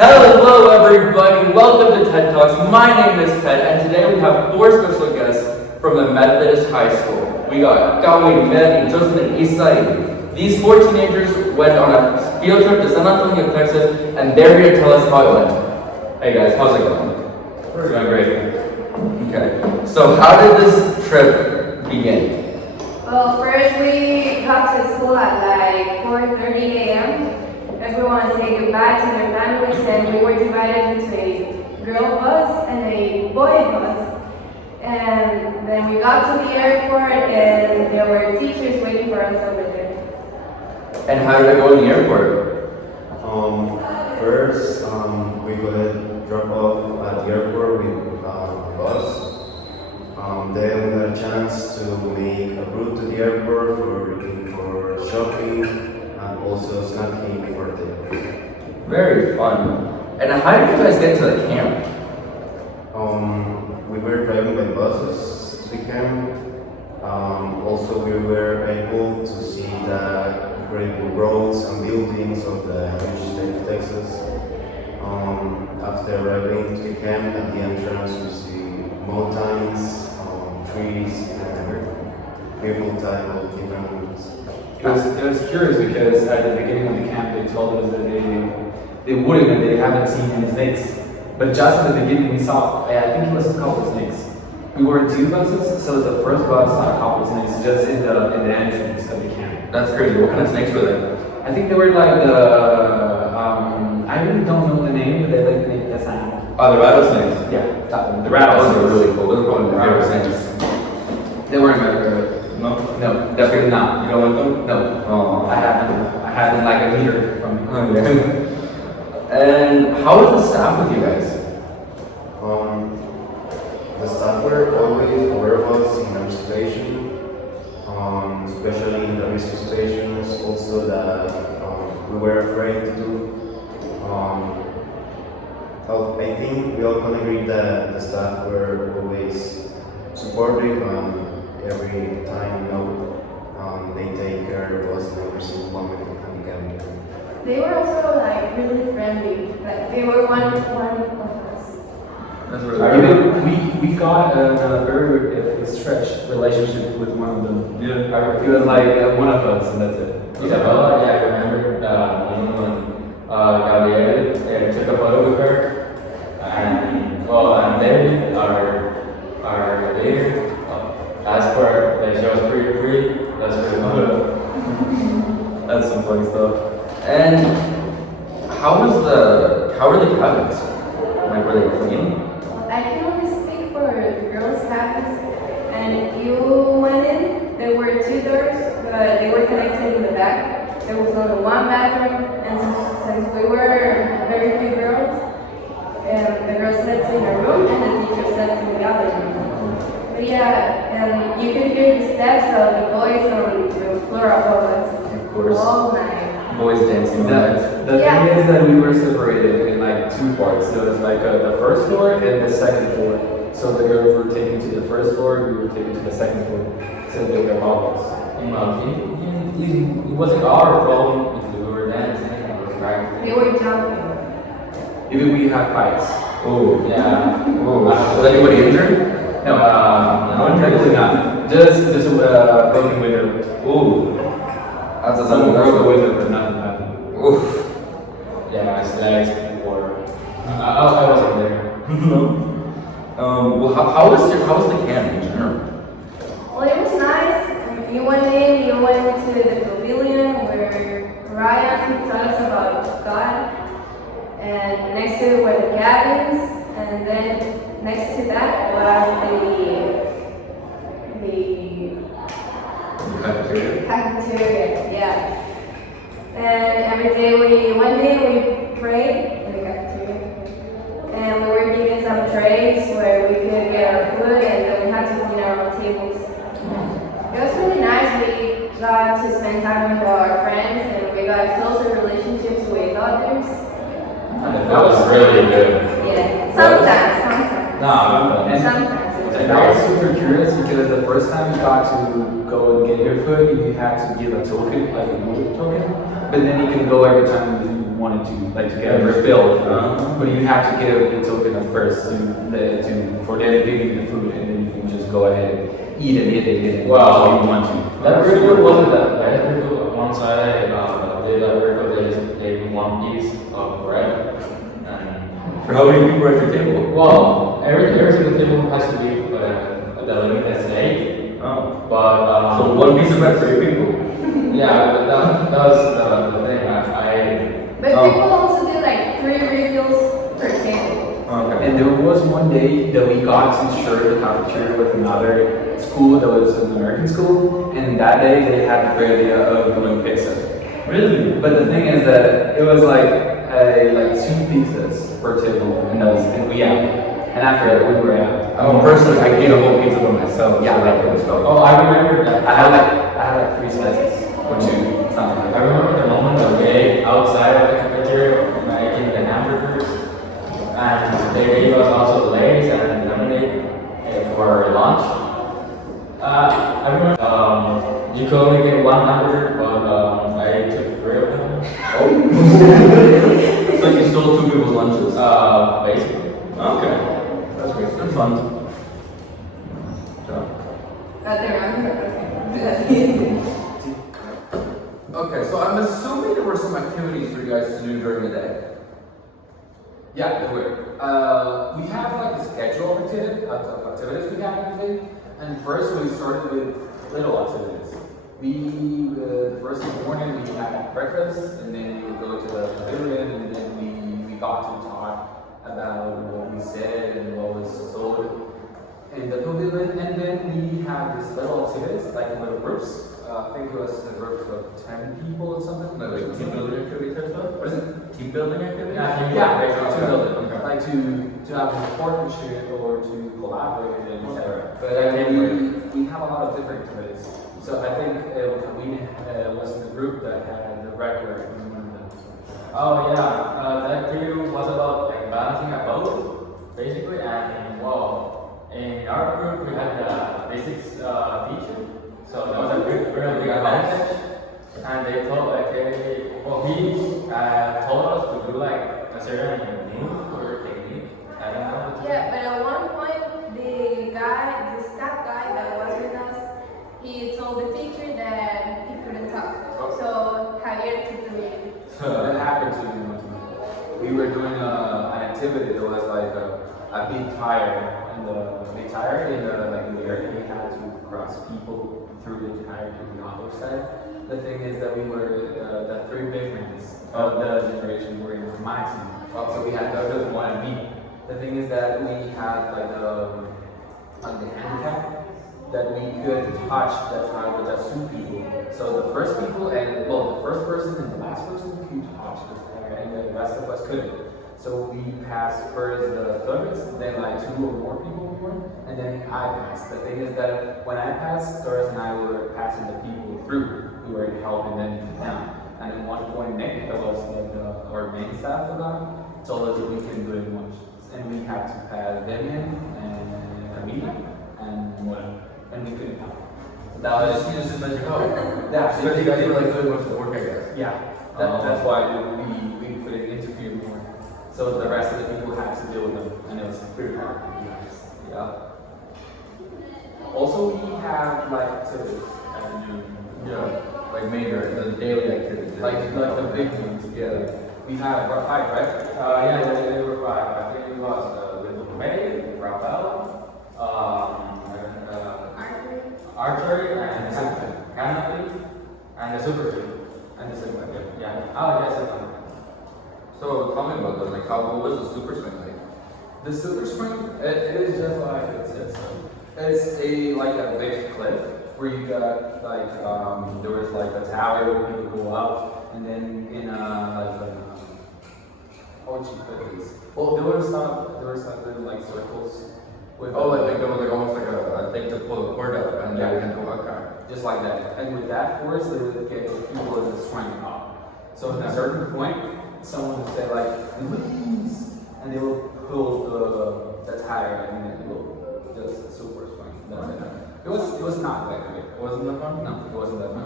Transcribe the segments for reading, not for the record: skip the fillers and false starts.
Hello everybody, welcome to TED Talks. My name is Ted and today we have four special guests from the Methodist High School. We got Gawi, Melanie, Justin, and Isai. These four teenagers went on a field trip to San Antonio, Texas, and they're here to tell us how it went. Hey guys, how's it going? It's going great. Okay, so how did this trip begin? Well, first we got to school at like 4:30 a.m. Everyone said goodbye to their families and we were divided into a girl bus and a boy bus. And then we got to the airport and there were teachers waiting for us over there. And how did it go in the airport? First, we go ahead and drop off at the airport with bus. Then we got a chance to make a route to the airport for shopping and also snacking for the day. Very fun. And how did you guys get to the camp? We were driving by buses to the camp. Also, we were able to see the great roads and buildings of the huge state of Texas. After arriving to the camp, at the entrance, we see mountains, trees, and beautiful type of different woods. It was curious because at the beginning of the camp they told us that they wouldn't and they haven't seen any snakes. But just at the beginning we saw, I think it was a couple of snakes. We were in two buses, so the first bus saw a couple of snakes just in the entrance of the camp. That's crazy. What kind of snakes were they? I think they were like I really don't know the name, but they like make the sound. Oh, the rattlesnakes. Yeah, that one. The Those rattlesnakes. are really cool. Those are probably my favorite snakes. They weren't my favorite. No? No, definitely not. You don't like them? No. Oh. I had them like a meter from And how was the staff with you guys? The staff were always aware of us in our situation, especially in the risky situations, also that we were afraid to do. I think we all can agree that the staff were always supportive and every time, they take care of us in every single moment and can. They were also like really friendly. Like they were one of us. That's really We got a very stretched relationship with one of them. Yeah. He was like one of us, and that's it. Isabella, yeah, I remember when Gabrielle took a photo with her, and then our leader asked for her, like, she was pretty, that's pretty cool. That's some funny stuff. And how were the cabins? Like, were they clean? I can only speak for the girls' cabins. And if you went in, there were two doors, but they were connected in the back. There was only one bathroom, and since we were very few girls, the girls slept in a room and the teachers slept in the other room. But yeah, and you could hear the steps of the boys on the floor above us. Of course. All night. Boys dancing on that. The Yeah. thing is that we were separated in like two parts. There was like the first floor and the second floor. So the girls were taken to the first floor, we were taken to the second floor. So they were all us. It wasn't our problem because we were dancing and it was right. They were jumping. Even we had fights. Oh. Yeah. Oh. Was anybody injured? No, technically not. Just a broken window. Ooh. That's a Someone broke the double. window, but nothing happened. Oof. Yeah, my legs before. I wasn't there. Well, how was the camp in general? Well, it was nice. You went into the pavilion where Ryan taught us about God. And next to it were the cabins. And then next to that was the cafeteria, yeah. And every day we went in, we prayed in the cafeteria. And we were given some trays where we could get our food and then we had to clean our own tables. It was really nice. We got to spend time with our friends and we got closer relationships with others. That was really good. Yeah, sometimes. No, And Sometimes. And I was super curious because the first time you got to go and get your food, you had to give a token, like a music token. But then you can go every time you wanted to like to get a refill, but you have to give a token of first for them to give you the food, and then you can just go ahead and eat it. Wow. If you want to. That refill wasn't that bad. Refill on one side, they like refill they one piece of bread. And For how many people are at your table? well, every single table has to be the limit that's 8. Oh. But So one piece of bread for your people. yeah, but that was the thing. But Oh. people also do like 3 refills per table. Okay. And there was one day that we got to share the cafeteria with another school that was an American school, and that day they had the great idea of doing pizza. Really? But the thing is that it was like 2 pizzas per table, and we out. And after that, we were out. Personally, I ate a whole pizza by myself. Yeah, so like that was felt. oh, I remember that. I had like 3 slices or 2, something like I that. remember the moment that we ate outside of the cafeteria, making the hamburgers, and they gave us also Lay's and lemonade for lunch. I remember you could only get 1 hamburger, but I took 3 of them. So you stole 2 people's lunches. Basically. Okay. That's great. That's fun. So. Okay, so I'm assuming there were some activities for you guys to do during the day. Yeah, there were. We have like a schedule of activities we have in the day. And first we started with little activities. The first in the morning we had breakfast, and then we would go to the pavilion, and then we got to talk about what we said and what was sold in the pavilion, and then we had these little activities, like little groups. I think it was groups of 10 people or something, like team building activity type stuff. What is it? Team building activity? Yeah, team building. Okay. Like to have a partnership or to collaborate and etc. But we have a lot of different activities. So I think Kalina was in the group that had the record. Oh yeah, that video was about like balancing a boat, basically, and well, in our group we had the basics teacher, so that was a really big advantage. And they told he told us to do like a certain move or technique. I don't know. Yeah, but at one point, the staff guy that was with us, he told the teacher that he couldn't talk. So Javier took the lead. That happened to me one time. We were doing an activity that was like a big tire, and the big tire in the area we had to cross people through the tire to the other side. The thing is that we were the 3 big men of the generation were in my team. So we had the others 1 and me. The thing is that we had like the handicap that we could touch that tire with just 2 people. So the first people the first person and the last person could touch the tire, and the rest of us couldn't. So we passed first the thirds, then like 2 or more people more, and then I passed. The thing is that when I passed, Torres and I were passing the people through. We were helping them down. And at one point, Nick, that was like our main staff guy, told us that we can do it once. And we had to pass Demian and Camila and Mora. And we couldn't help. That was just let you go. Yeah, so you guys were like doing much work, I guess. Yeah. That's why we couldn't interfere more. So the rest of the people had to deal with them, and it was pretty hard. Yeah. Also, we have like activities. Yeah. Like major, the daily activities. Like the big ones. Yeah. We have 5, right? Yeah, they were 5. I think it was the May, Rappel, archery, and canopy, and the super field. And the same way. Yeah. Oh, yes. So tell me about those. Like, what was the super swing like? The super swing, it is just like it says. It's a big cliff where you got like there was like a tower where people go up, and then in how would you put this? Well, there were some little like circles with there was like almost like a thing to pull the cord up, and then we can go up, just like that. And with that force, they would get people to swing up. So at a certain point, someone would say like, "Please," and they will pull the tire, and then it will just super swing. That's it. It was not that great. It wasn't that fun. No, it wasn't that fun.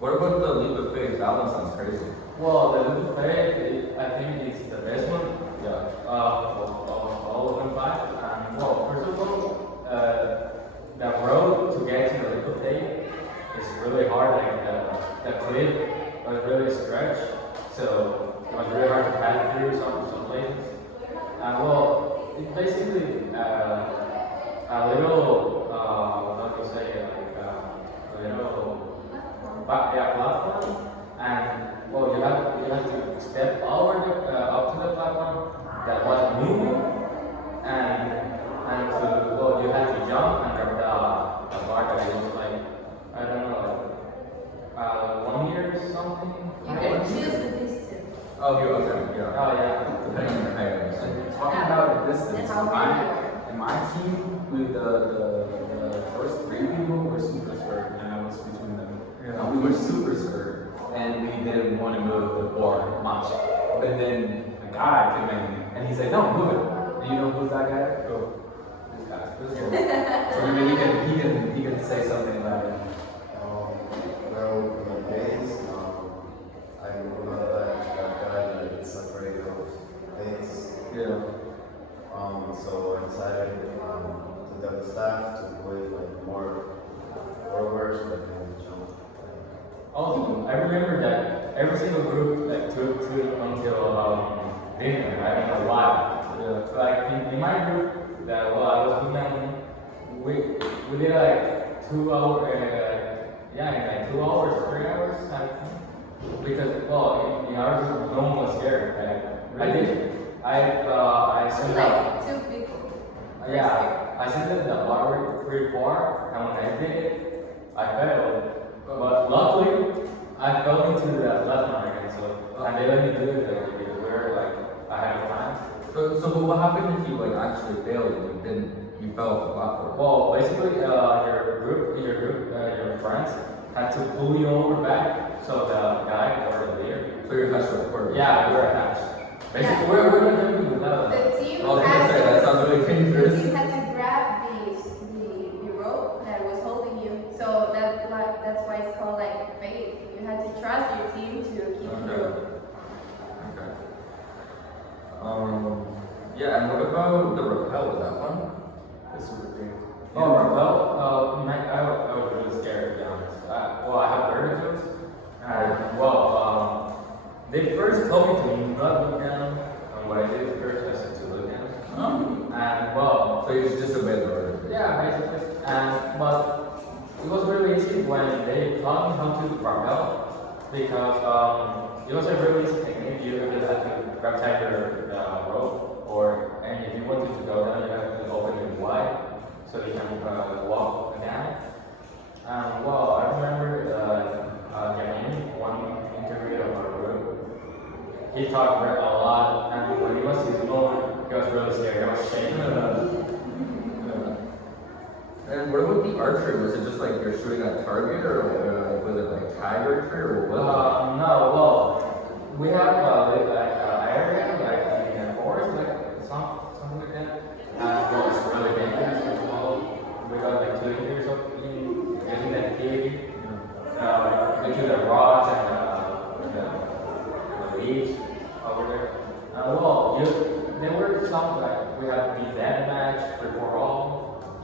What about the leap of faith? That one sounds crazy. Well, the little play, I think it's the best one. Yeah. Of all of them five. And well, first of all, the road to get to the little play is really hard. Like the cliff was really stretched, so it was really hard to pass through some places. And well, it's basically a little, how to say it, a little platform. And well, you have to step over up to the platform that was moving, and to well, you have to jump and grab the bar that was like I don't know, like 1 meter or something. You can choose the distance. Oh, you okay? Yeah. Oh yeah. Depending on your height. So you're talking about the distance. And how many are In my team, with the first three people were super skirt, and I was between them. Yeah. We were super skirt, and we didn't want to move the board much. But then a guy came in, and he said, "No, move it." And you know who's that guy? Oh, this guy. So maybe he can say something about it. Well, in my case, I'm not that guy that's afraid of things. Yeah. So I decided to tell the staff to put like more forwards, so I can jump. Also, I remember that every single group like took until dinner. I don't know why. Yeah. Like in my group, that well, I was doing, we did like 2 hours, yeah, in like 2 hours, 3 hours, I think. Because well, in our group, no one was scared. I sent out. Like 2 people. Yeah, I sent it the bar pretty far, and when I did it, I failed. But luckily, I fell into the platform again, so and they let me do it because we were like ahead of time. So what happened if you like actually failed and you fell off the platform? Well, basically, your friends had to pull you over back, so the guy or the leader. So you're attached to a cord. Yeah, we were attached. Basically, we're doing without. The team I was gonna had say, that sounds really dangerous. The team had to grab the rope that was holding you. So that's why it's called like faith. You had to trust your team to keep Okay. you. Okay. Yeah, and what about the rappel? Was that fun? It's super great. Oh, well, I was really scared to be honest. Well, I have vertigo. And well, they first told me to not look down. And what I did first, I said to look down. And well, So you just obeyed the order. yeah, basically. And but it was really easy when they taught me how to rappel because it was a really easy technique. You just had to grab tight your rope, and if you wanted to go down, you have to open it wide so you can walk down. And well, I remember Yamin, one interview of our group, he talked a lot, and when he was his moment, he was really scared. I was shaking. And what about the archery? Was it just like you're shooting at a target, or was it like tag archery, or what? No, well, we have area like in the forest, like something like that. And well, it's really dangerous as well. We got like 2 years of getting that cave, due to the rocks and the leaves over there. Well, there were some like we had the dead match for all.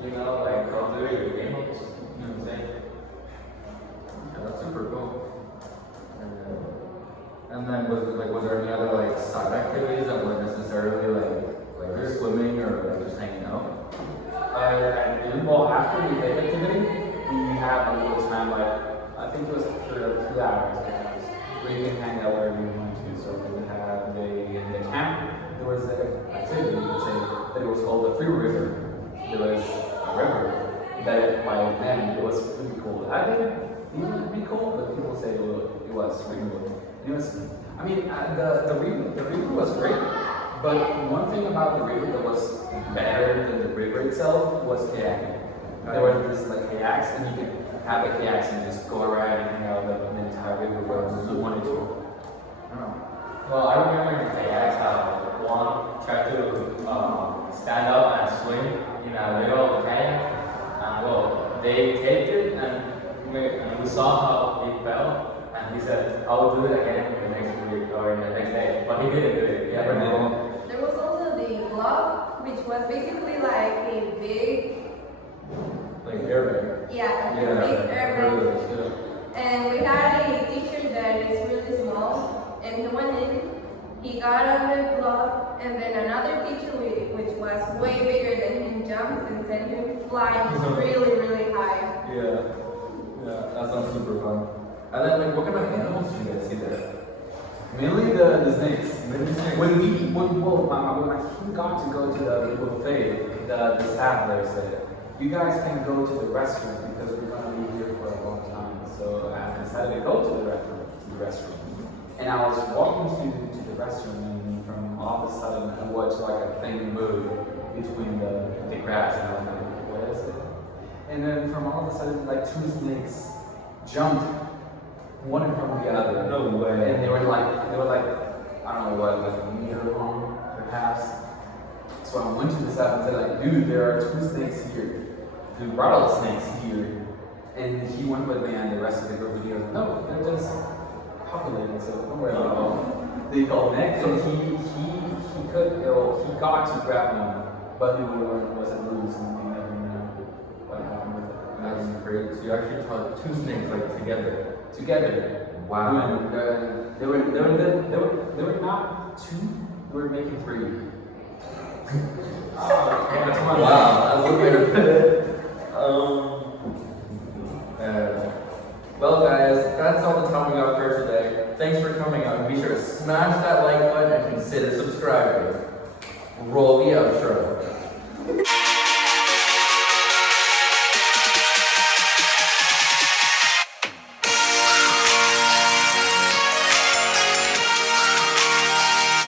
Like Call of Duty game modes, you know what I'm saying? Yeah, that's super cool. And then was there any other like side activities that weren't necessarily like swimming or like just hanging out? Well, after the day activity, we had a little time, like, I think it was for 2 hours, where you can hang out wherever you want to. So we would have in the camp, there was an activity, you could say, that it was called the Free River. There was a river that by then it was really cool. I didn't feel it to be cool, but people say it was really cool. It was, I mean, the river was great, but one thing about the river that was better than the river itself was kayaking. There were just like kayaks, and you could have the kayaks and just go around and hang out the entire river wherever you wanted to. I don't know. Well, I remember in kayaks how one tried to stand up and swim in a little kayak, and well, they taped it, and we saw how he fell, and he said, "I will do it again the next or in the next day, but he didn't do it. Yeah, never did it. There was also the glove, which was basically like a big, Like airbag. yeah, a Yeah, big I've airbag. heard of this, yeah. And we had a teacher that is really small, and he went in, he got on the glove, and then another teacher, which was way bigger than him, jumped and sent him flying really, really high. Yeah. Yeah, that sounds super fun. And then, like, what kind of animals do you guys see there? Mainly the snakes. Maybe snakes. When he got to go to the buffet, the staff there said, "You guys can go to the restaurant because we're gonna be here for a long time." So I decided to go to the restroom. And I was walking to the restroom, and from all of a sudden I watched like a thing move between the grass, and I was like, "What is it?" And then from all of a sudden, like two snakes jumped one in front of the other. No way. And they were like, I don't know what, like a meter long, perhaps. So I went to the staff and said, like, dude, there are two snakes here, two rattlesnakes here. And he went with me, and the rest of the group, he goes, no, they're just populated, so don't worry about it. They go next, and he got to grab one, but he wasn't loose, and we never knew what happened with it. That's great. So you actually caught two snakes, like, together. Together. Wow. And, they were not two, they were making three. That's my Wow, that's a way to put it. Well, guys, that's all the time we got for today. Thanks for coming out. Be sure to smash that like button and consider subscribing. Roll the outro.